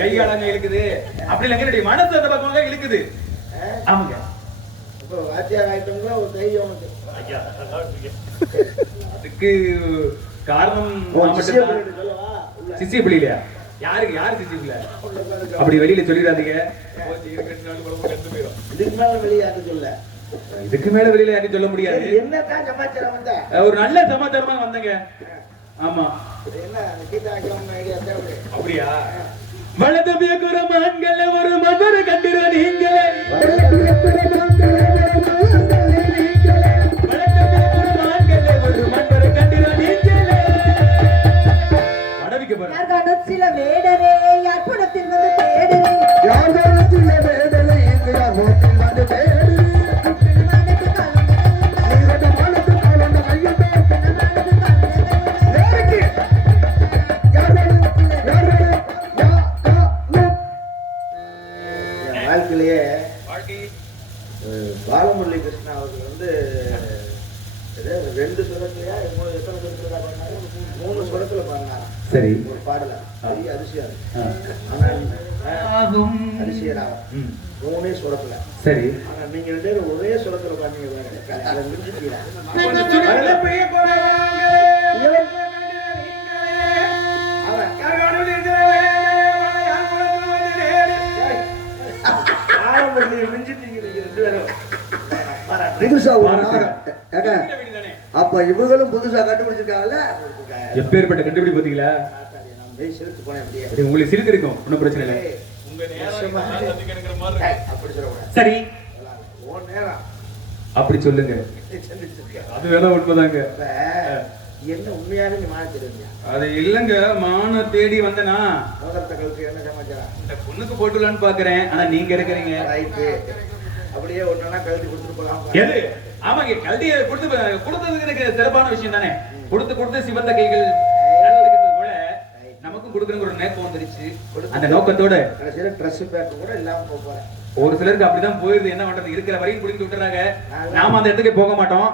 கை காலங்க இருக்குது அப்படி இல்லைங்க என்னுடைய மனசு அந்த பக்கமாக இழுக்குது. ஆமாங்க. இப்போ வாத்தியார் ஆயிட்டோம்னா ஒரு தைரியம் உனக்கு. அதுக்கு காரணம் சிசி பிள்ளை இல்லையா? யாருக்கு யாரு சிசி பிள்ளை? அப்படி வெளியில சொல்லிடாதீங்க. இதுக்கு மேல வெளியே யாரும் சொல்ல. இதுக்கு மேல வெளியில யாரும் சொல்ல முடியாது. என்னதான் சமாச்சாரம் வந்த? ஒரு நல்ல சமாச்சாரமா வந்தங்க. ஆமா. என்ன கீதா கேம் ஐடியா தேவை. அப்படியா? வலதபிய குரமான்கள ஒரு மன்னர் கண்டிர நீங்களே. சில வேடரே அற்புதத்தில் வந்து தேடுறே சில வேடரே எங்கயார் ஹோட்டல் வந்து தேடுறே வாழ்க்கையிலேயே பாலமுரளி கிருஷ்ணா அவர்கள் வந்து 2 சுரத்திலையா எத்தனை சுரத்துல பாடினாரு? 3 சுரத்துல பாடினாரு. சரி, ஒரு பாடல பெரிய அதிசயம். அதிசயராகும் 3 சுரத்துல. சரி, ஆனா நீங்க 2 பேரும் ஒரே சுரத்துல பாடுறீங்க. அதை முடிஞ்சுட்டீங்க. அப்ப இவங்களும் புதுசா கண்டுபிடிச்சிருக்காங்கல்ல. எப்பேற்பட்ட கண்டுபிடி பாத்தீங்களா? உங்களுக்கு சிரித்து இருக்கும், ஒன்னும் பிரச்சனை இல்லை. சரி, அப்படி சொல்லுங்க. அது வேணா உண்மைதாங்க. என்ன உண்மையான மான தெரியுங்க? அது இல்லங்க, மான தேடி வந்தனா என்ன சமாச்சாரம்? இந்த பொண்ணுக்கு போட்டுலான்னு பாக்குறேன். ஆனா நீங்க இருக்கிறீங்க. அப்படியே ஒன்னா கழுதி கொடுத்துட்டு போலாம். எது? ஆமாங்க, கல்வியை கொடுத்ததுக்கு எனக்கு சிறப்பான விஷயம் தானே. கொடுத்து சிவந்த கைகள் போல நமக்கும் கொடுக்கணுங்கிற ஒரு நோக்கம் வந்துருச்சு. அந்த நோக்கத்தோட ட்ரெஸ் பேக் கூட இல்லாம போறேன். ஒரு சிலருக்கு அப்படிதான் போயிருது. என்ன பண்றது? இருக்கிற வரையும் குடிக்கிட்டு விட்டுறாங்க. நாம அந்த இடத்துக்கு போக மாட்டோம்.